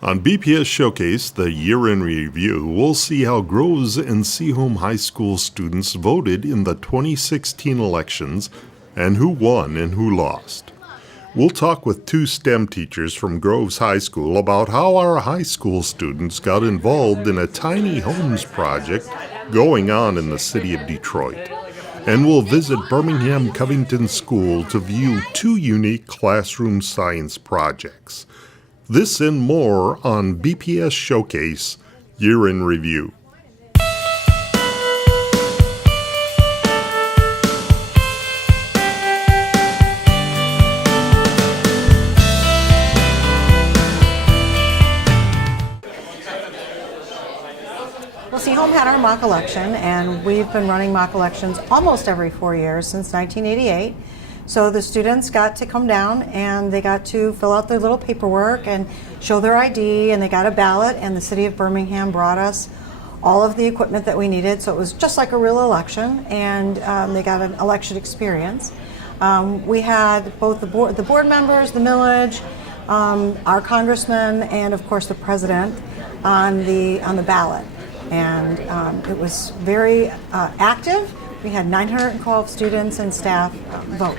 On BPS Showcase, the Year in Review, we'll see how Groves and Seaholm High School students voted in the 2016 elections and who won and who lost. We'll talk with two STEM teachers from Groves High School about how our high school students got involved in a tiny homes project going on in the city of Detroit. And we'll visit Birmingham Covington School to view two unique classroom science projects. This and more on BPS Showcase Year in Review. Well, Seaholm had our mock election, and we've been running mock elections almost every 4 years since 1988. So the students got to come down and they got to fill out their little paperwork and show their ID, and they got a ballot, and the city of Birmingham brought us all of the equipment that we needed. So it was just like a real election, and they got an election experience. We had both the board members, the millage, our congressman, and of course the president on the ballot. And it was very active. We had 912 students and staff vote.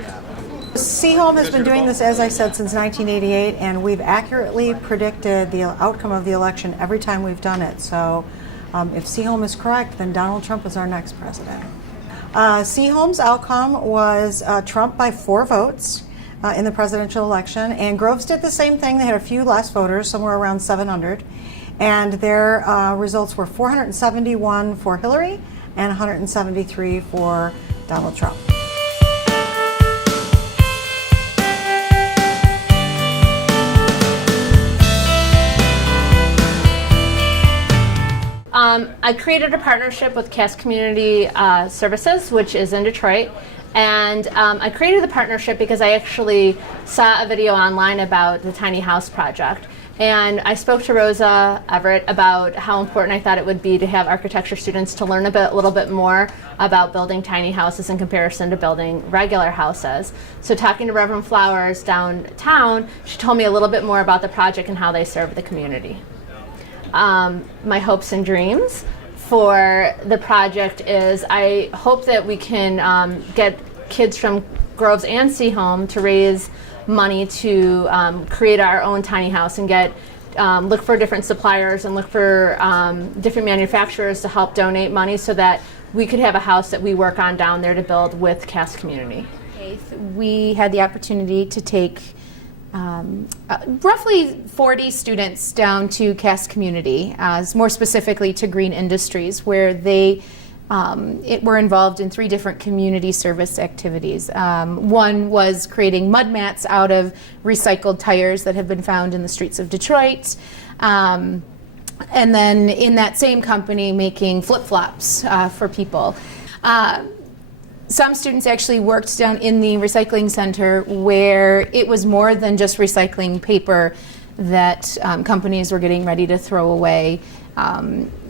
Seaholm has been doing this, as I said, since 1988, and we've accurately predicted the outcome of the election every time we've done it. So if Seaholm is correct, then Donald Trump is our next president. Seaholm's outcome was Trump by 4 votes in the presidential election, and Groves did the same thing. They had a few less voters, somewhere around 700, and their results were 471 for Hillary and 173 for Donald Trump. I created a partnership with Cass Community Services, which is in Detroit, and I created the partnership because I actually saw a video online about the tiny house project. And I spoke to Rosa Everett about how important I thought it would be to have architecture students to learn a little bit more about building tiny houses in comparison to building regular houses. So talking to Reverend Flowers downtown, she told me a little bit more about the project and how they serve the community. My hopes and dreams for the project is I hope that we can get kids from Groves and Seaholm to raise money to create our own tiny house and look for different suppliers and look for different manufacturers to help donate money so that we could have a house that we work on down there to build with Cass Community. We had the opportunity to take roughly 40 students down to Cass Community, more specifically to Green Industries, where they were involved in 3 different community service activities. One was creating mud mats out of recycled tires that have been found in the streets of Detroit. And then in that same company making flip-flops for people. Some students actually worked down in the recycling center where it was more than just recycling paper that companies were getting ready to throw away.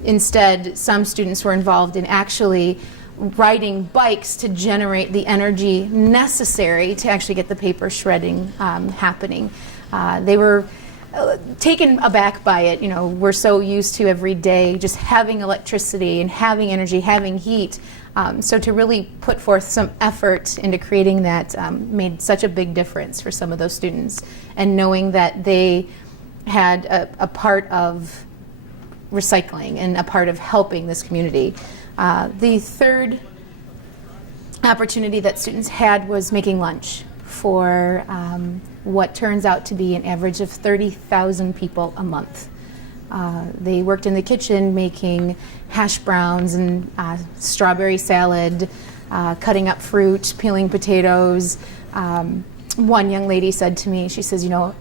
Instead, some students were involved in actually riding bikes to generate the energy necessary to actually get the paper shredding happening. They were taken aback by it. You know, we're so used to every day just having electricity and having energy, having heat. So to really put forth some effort into creating that made such a big difference for some of those students. And knowing that they had a part of recycling and a part of helping this community. The third opportunity that students had was making lunch for what turns out to be an average of 30,000 people a month. They worked in the kitchen making hash browns and strawberry salad, cutting up fruit, peeling potatoes. One young lady said to me, she says, you know,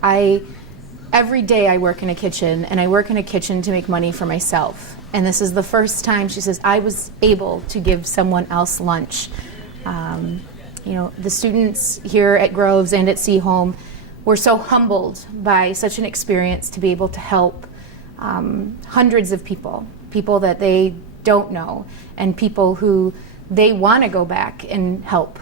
every day I work in a kitchen, and I work in a kitchen to make money for myself. And this is the first time, she says, I was able to give someone else lunch. You know, the students here at Groves and at Seaholm were so humbled by such an experience to be able to help hundreds of people that they don't know, and people who they want to go back and help.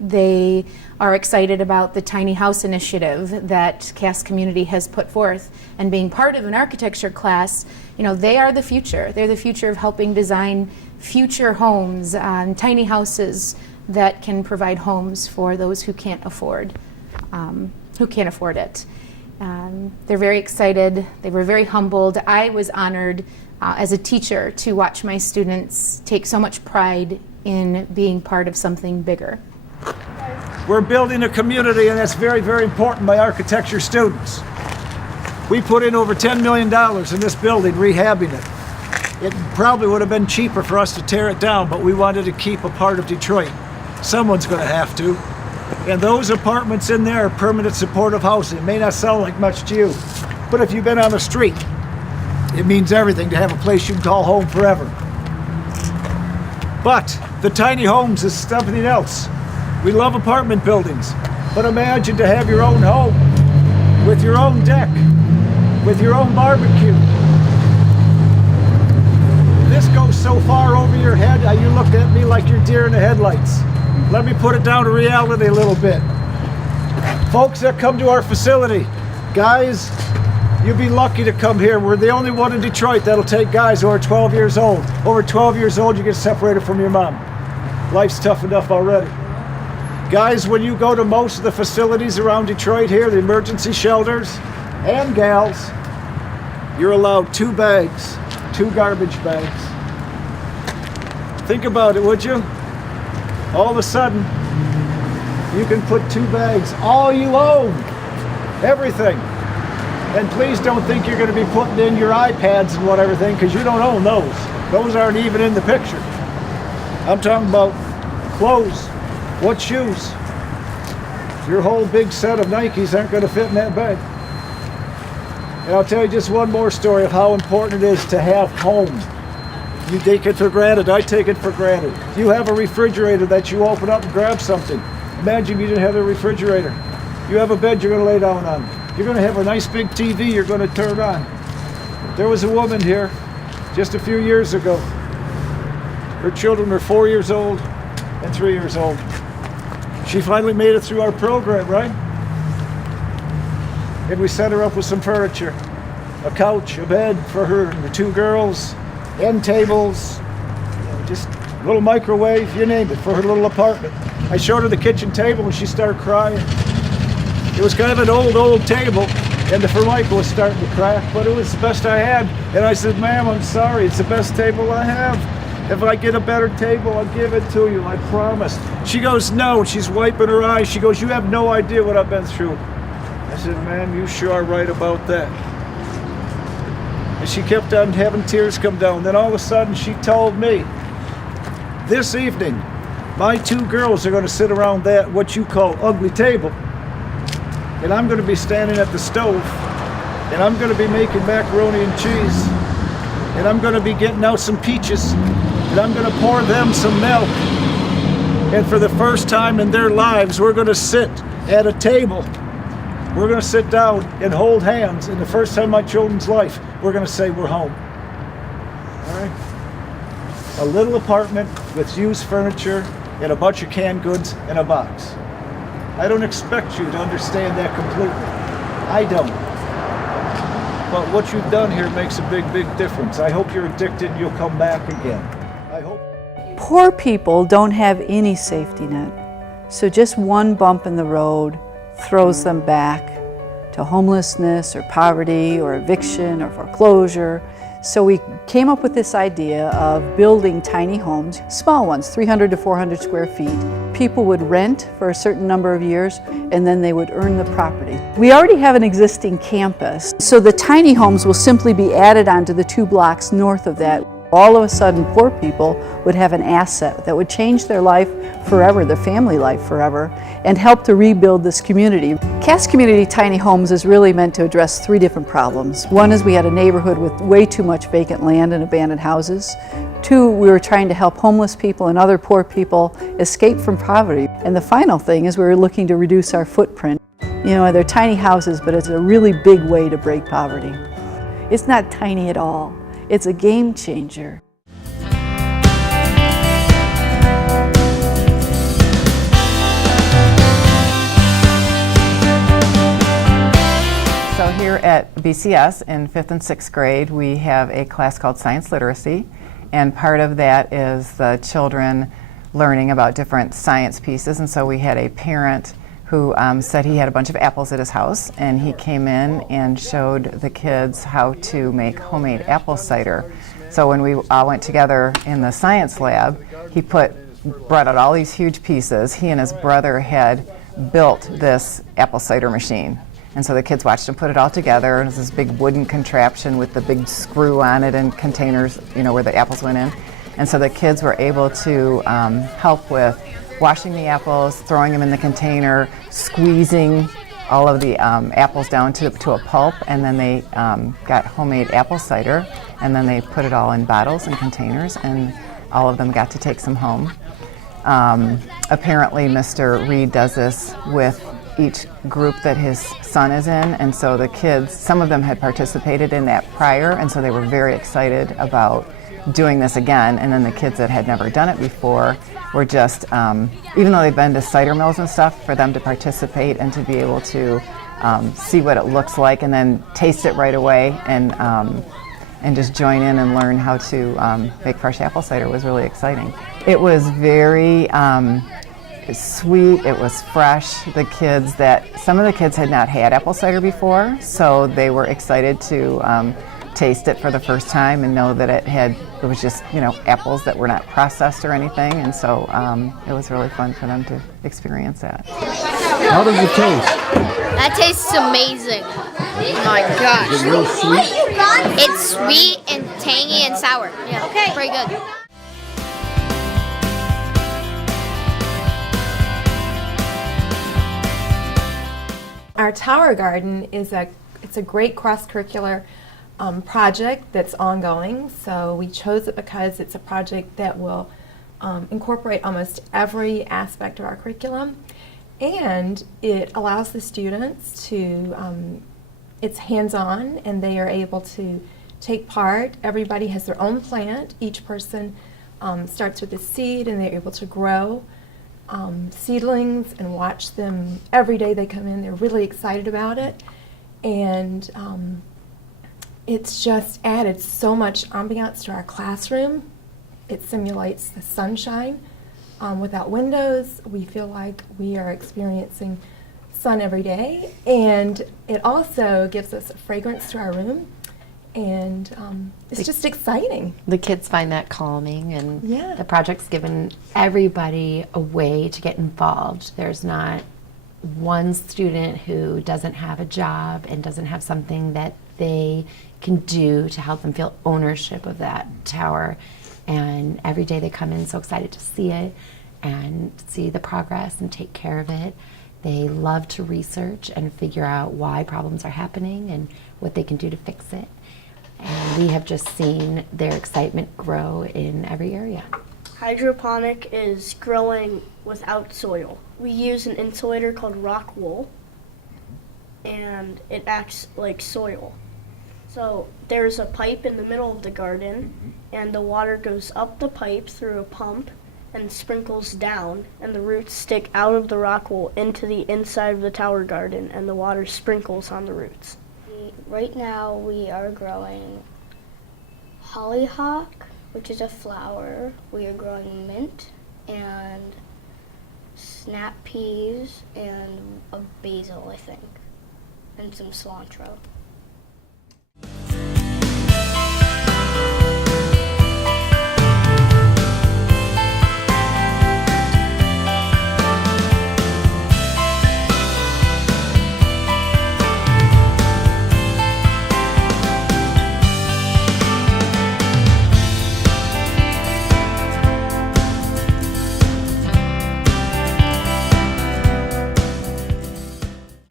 They are excited about the tiny house initiative that Cass Community has put forth, and being part of an architecture class, they are the future. They're the future of helping design future homes, tiny houses that can provide homes for those who can't afford it. They're very excited. They were very humbled. I was honored as a teacher to watch my students take so much pride in being part of something bigger. We're building a community, and that's very, very important by architecture students. We put in over $10 million in this building, rehabbing it. It probably would have been cheaper for us to tear it down, but we wanted to keep a part of Detroit. Someone's going to have to. And those apartments in there are permanent supportive housing. It may not sound like much to you, but if you've been on the street, it means everything to have a place you can call home forever. But the tiny homes is something else. We love apartment buildings, but imagine to have your own home, with your own deck, with your own barbecue. This goes so far over your head, you looked at me like you're deer in the headlights. Let me put it down to reality a little bit. Folks that come to our facility, guys, you'll be lucky to come here. We're the only one in Detroit that'll take guys who are 12 years old. Over 12 years old, you get separated from your mom. Life's tough enough already. Guys, when you go to most of the facilities around Detroit here, the emergency shelters, and gals, you're allowed 2 bags, 2 garbage bags. Think about it, would you? All of a sudden, you can put 2 bags, all you own, everything. And please don't think you're going to be putting in your iPads and whatever thing, because you don't own those. Those aren't even in the picture. I'm talking about clothes. What shoes? Your whole big set of Nikes aren't going to fit in that bag. And I'll tell you just one more story of how important it is to have home. You take it for granted. I take it for granted. You have a refrigerator that you open up and grab something. Imagine you didn't have a refrigerator. You have a bed you're going to lay down on. You're going to have a nice big TV you're going to turn on. There was a woman here just a few years ago. Her children were 4 years old and 3 years old. She finally made it through our program, right? And we set her up with some furniture, a couch, a bed for her and the 2 girls, end tables, just a little microwave, you name it, for her little apartment. I showed her the kitchen table and she started crying. It was kind of an old table, and the Formica was starting to crack, but it was the best I had. And I said, ma'am, I'm sorry, it's the best table I have. If I get a better table, I'll give it to you, I promise. She goes, no, she's wiping her eyes. She goes, you have no idea what I've been through. I said, ma'am, you sure are right about that. And she kept on having tears come down. Then all of a sudden, she told me, this evening, my 2 girls are going to sit around that, what you call, ugly table. And I'm going to be standing at the stove, and I'm going to be making macaroni and cheese, and I'm going to be getting out some peaches, and I'm going to pour them some milk. And for the first time in their lives, we're going to sit at a table. We're going to sit down and hold hands. And the first time in my children's life, we're going to say we're home. All right? A little apartment with used furniture and a bunch of canned goods in a box. I don't expect you to understand that completely. I don't. But what you've done here makes a big, big difference. I hope you're addicted and you'll come back again. I hope. Poor people don't have any safety net. So just one bump in the road throws them back to homelessness or poverty or eviction or foreclosure. So we came up with this idea of building tiny homes, small ones, 300 to 400 square feet. People would rent for a certain number of years and then they would earn the property. We already have an existing campus, so the tiny homes will simply be added onto the 2 blocks north of that. All of a sudden, poor people would have an asset that would change their life forever, their family life forever, and help to rebuild this community. Cass Community Tiny Homes is really meant to address 3 different problems. One is we had a neighborhood with way too much vacant land and abandoned houses. 2, we were trying to help homeless people and other poor people escape from poverty. And the final thing is we were looking to reduce our footprint. You know, they're tiny houses, but it's a really big way to break poverty. It's not tiny at all. It's a game changer. at BCS in 5th and 6th grade, we have a class called Science Literacy, and part of that is the children learning about different science pieces. And so we had a parent who said he had a bunch of apples at his house, and he came in and showed the kids how to make homemade apple cider. So when we all went together in the science lab, he brought out all these huge pieces. He and his brother had built this apple cider machine. And so the kids watched him put it all together. It was this big wooden contraption with the big screw on it and containers, where the apples went in. And so the kids were able to help with washing the apples, throwing them in the container, squeezing all of the apples down to a pulp, and then they got homemade apple cider, and then they put it all in bottles and containers, and all of them got to take some home. Apparently Mr. Reed does this with each group that his son is in, and so the kids, some of them had participated in that prior, and so they were very excited about doing this again. And then the kids that had never done it before were just, even though they've been to cider mills and stuff, for them to participate and to be able to see what it looks like and then taste it right away and just join in and learn how to make fresh apple cider was really exciting. It was very sweet, it was fresh. Some of the kids had not had apple cider before, so they were excited to taste it for the first time and know that it was just, apples that were not processed or anything, and so it was really fun for them to experience that. How does it taste? That tastes amazing. Oh my gosh. Is it real sweet? It's sweet and tangy and sour. Yeah, okay. Very good. Our tower garden is a great cross-curricular project that's ongoing. So we chose it because it's a project that will incorporate almost every aspect of our curriculum, and it allows the students to, it's hands-on, and they are able to take part. Everybody has their own plant. Each person starts with a seed, and they're able to grow seedlings and watch them every day they come in. They're really excited about it, and it's just added so much ambiance to our classroom. It simulates the sunshine. Without windows, we feel like we are experiencing sun every day, and it also gives us a fragrance to our room, and it's just exciting. The kids find that calming, and Yeah. the project's given everybody a way to get involved. There's not one student who doesn't have a job and doesn't have something that they can do to help them feel ownership of that tower. And every day they come in so excited to see it and see the progress and take care of it. They love to research and figure out why problems are happening and what they can do to fix it. And we have just seen their excitement grow in every area. Hydroponic is growing without soil. We use an insulator called rock wool, and it acts like soil. So there's a pipe in the middle of the garden, and the water goes up the pipe through a pump and sprinkles down, and the roots stick out of the rock wool into the inside of the tower garden, and the water sprinkles on the roots. Right now we are growing hollyhock, which is a flower. We are growing mint and snap peas and a basil, I think, and some cilantro.